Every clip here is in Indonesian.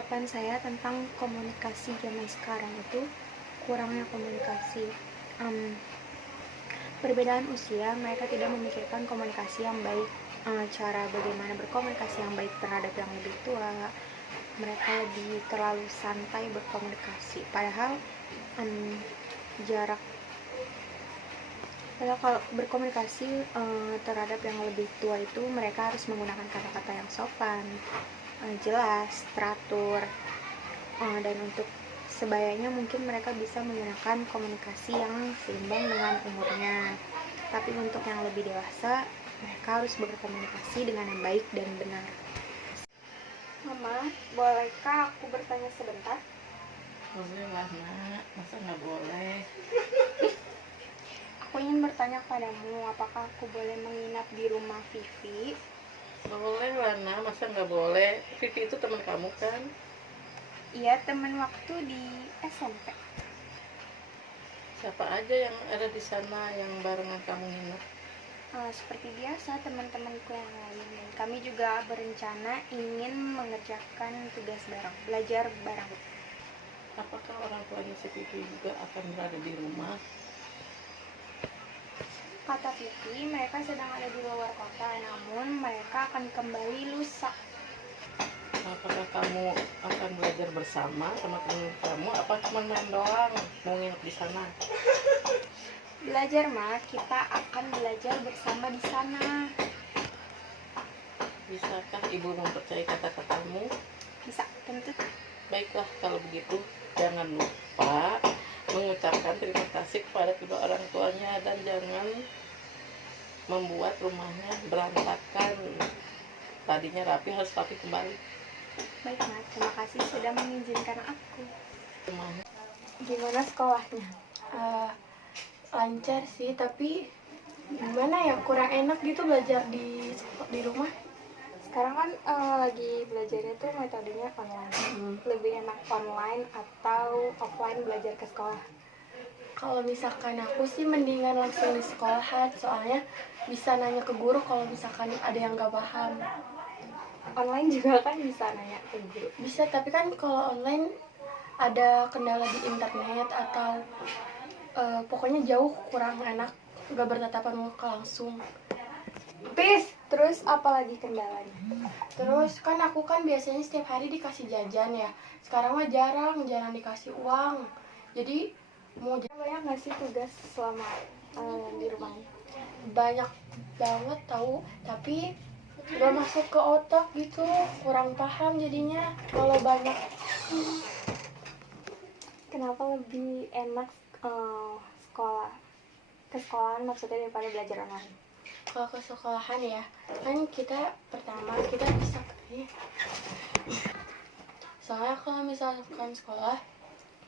Tanggapan saya tentang komunikasi zaman sekarang itu kurangnya komunikasi. Perbedaan usia, mereka tidak memikirkan komunikasi yang baik, cara bagaimana berkomunikasi yang baik terhadap yang lebih tua. Mereka lebih terlalu santai berkomunikasi, padahal jarak kalau berkomunikasi terhadap yang lebih tua itu mereka harus menggunakan kata-kata yang sopan, jelas, teratur, dan untuk sebayanya mungkin mereka bisa menggunakan komunikasi yang seimbang dengan umurnya. Tapi untuk yang lebih dewasa, mereka harus berkomunikasi dengan yang baik dan benar. Mama, bolehkah aku bertanya sebentar? Boleh lah nak, masa nggak boleh? Aku ingin bertanya padamu, apakah aku boleh menginap di rumah Vivi? Boleh lah nak, masa nggak boleh? Vivi itu teman kamu kan? Iya, teman waktu di SMP. Siapa aja yang ada di sana yang barengan kamu nginep? Seperti biasa teman-temanku yang lain, dan kami juga berencana ingin mengerjakan tugas bareng, belajar bareng. Apakah orang tuanya si Vivi juga akan berada di rumah? Kata Vivi, mereka sedang ada di luar kota, namun mereka akan kembali lusa. Apakah kamu akan belajar bersama sama teman kamu? Apa cuma main doang mau nginep di sana? Belajar mah, kita akan belajar bersama di sana. Bisakah ibu mempercayai kata-katamu? Bisa, tentu. Baiklah kalau begitu, jangan lupa mengucapkan terima kasih kepada kedua orang tuanya dan jangan membuat rumahnya berantakan. Tadinya rapi harus rapi kembali. Baik, Mas. Terima kasih sudah mengizinkan aku. Rumahnya Gimana sekolahnya? Lancar sih, tapi gimana ya, kurang enak gitu belajar di rumah. Sekarang kan lagi belajarnya tuh metodenya online. Lebih enak online atau offline belajar ke sekolah? Kalau misalkan aku sih mendingan langsung di sekolahan, soalnya bisa nanya ke guru kalau misalkan ada yang gak paham. Online juga kan bisa nanya ke guru. Bisa, tapi kan kalau online ada kendala di internet atau pokoknya jauh, kurang enak, gak bertatapan muka langsung. Terus apa lagi kendalanya? Terus kan aku kan biasanya setiap hari dikasih jajan ya, sekarang mah jarang dikasih uang. Jadi mau Banyak nggak sih tugas selama di rumahnya? banyak banget tahu, tapi gak masuk ke otak gitu, kurang paham jadinya kalau banyak. Kenapa lebih enak ke sekolahan maksudnya daripada belajar online? Kalau ke sekolahan ya, kan kita pertama kita bisa soalnya kalau misalkan sekolah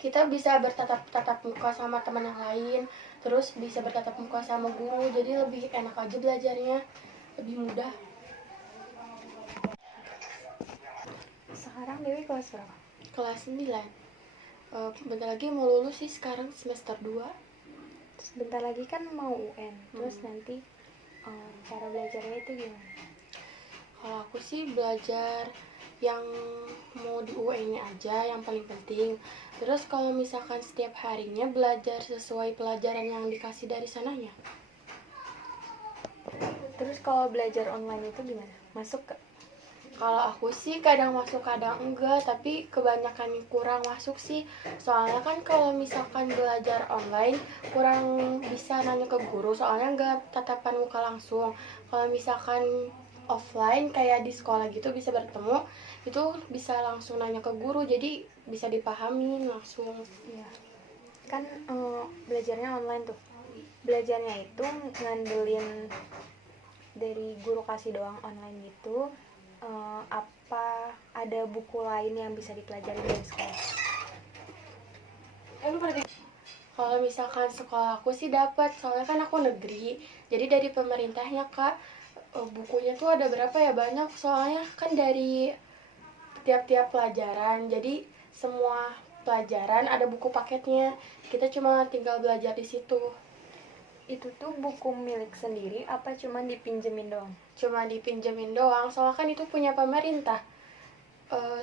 kita bisa bertatap muka sama teman yang lain, terus bisa bertatap muka sama guru, jadi lebih enak aja belajarnya, lebih mudah. Sekarang Dewi kelas berapa? Kelas 9. Bentar lagi mau lulus sih, sekarang semester 2. Sebentar lagi kan mau UN. Terus nanti cara belajarnya itu gimana? Kalau aku sih belajar yang mau di UN aja yang paling penting. Terus kalau misalkan setiap harinya belajar sesuai pelajaran yang dikasih dari sananya. Terus kalau belajar online itu gimana? Masuk ke? Kalau aku sih kadang masuk kadang enggak, tapi kebanyakan kurang masuk sih. Soalnya kan kalau misalkan belajar online kurang bisa nanya ke guru, soalnya enggak tatapan muka langsung. Kalau misalkan offline kayak di sekolah gitu bisa bertemu, itu bisa langsung nanya ke guru, jadi bisa dipahami langsung. Ya. Kan belajarnya online tuh. Belajarnya itu ngandelin dari guru kasih doang online gitu. Apa ada buku lain yang bisa dipelajari dari sekolah? Kalau misalkan sekolah aku sih dapat, soalnya kan aku negeri, jadi dari pemerintahnya Kak, bukunya tuh ada berapa ya, banyak, soalnya kan dari tiap-tiap pelajaran, jadi semua pelajaran ada buku paketnya, kita cuma tinggal belajar di situ. Itu tuh buku milik sendiri apa cuma dipinjemin doang? Cuma dipinjemin doang, soalnya kan itu punya pemerintah.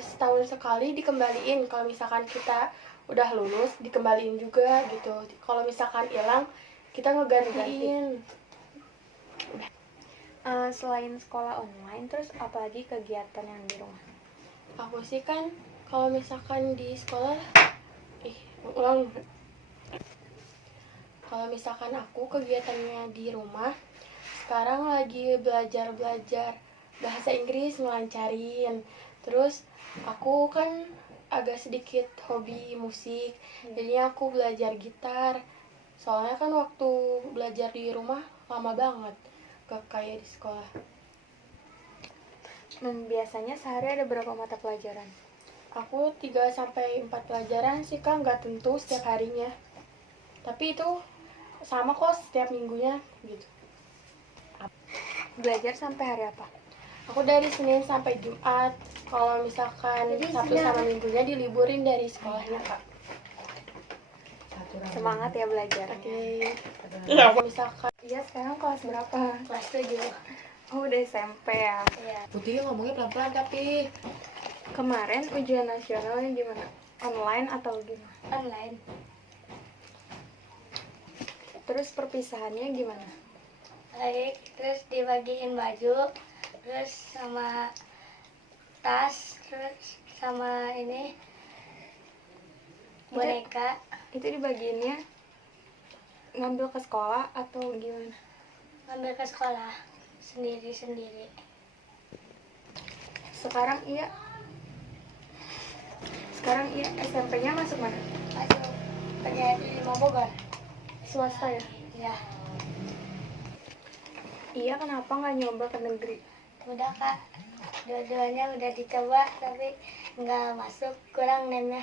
setahun sekali dikembaliin. Kalau misalkan kita udah lulus dikembaliin juga gitu. Kalau misalkan hilang kita ngegantiin. Selain sekolah online, terus apalagi kegiatan yang di rumah? Aku sih kan kalau misalkan di sekolah ulang. Kalau misalkan aku kegiatannya di rumah, sekarang lagi belajar bahasa Inggris, ngelancarin. Terus aku kan agak sedikit hobi musik, jadinya aku belajar gitar. Soalnya kan waktu belajar di rumah lama banget, gak kayak di sekolah. Biasanya sehari ada berapa mata pelajaran? Aku 3-4 pelajaran sih Kak, nggak tentu setiap harinya. Tapi itu sama kok setiap minggunya gitu. Belajar sampai hari apa? Aku dari Senin sampai Jumat. Kalau misalkan Sabtu sama Minggunya diliburin dari sekolahnya Kak. Semangat ya belajar. Oke. Iya. Misalkan Iya, sekarang kelas berapa? kelas 7. Oh, udah SMP ya. Iya. Putih ngomongnya pelan-pelan tapi Kemarin ujian nasionalnya gimana? Online atau gimana? Online. Terus perpisahannya gimana? Baik, terus dibagiin baju, terus sama tas, terus sama ini boneka. Itu dibagiinnya ngambil ke sekolah atau gimana? Ngambil ke sekolah sendiri-sendiri. Sekarang iya SMP-nya masuk mana? Masuk PGRI 5 Bogor. Swasta ya? Ya, Iya, kenapa nggak nyoba ke negeri? udah Kak. Dua-duanya udah dicoba tapi nggak masuk, kurang nemnya.